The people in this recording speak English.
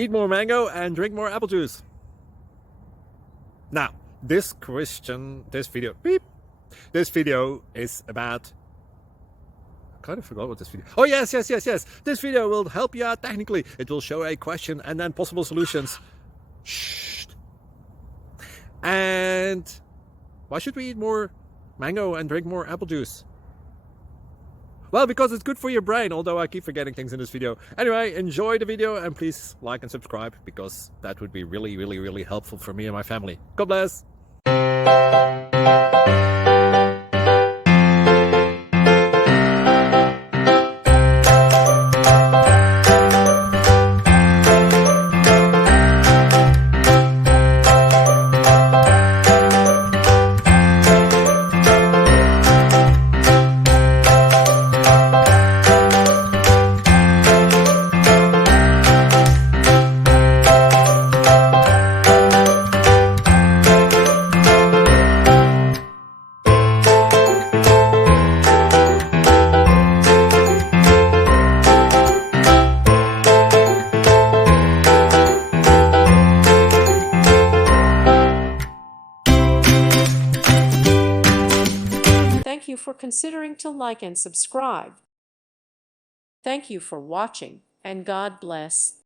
Eat more mango and drink more apple juice. Now, this video is about... I kind of forgot what this video... Oh, yes. This video will help you out technically. It will show a question and then possible solutions. Shh. And why should we eat more mango and drink more apple juice? Well, because it's good for your brain, although I keep forgetting things in this video. Anyway, enjoy the video and please like and subscribe, because that would be really helpful for me and my family. God bless! Thank you for considering to like and subscribe. Thank you for watching, and God bless.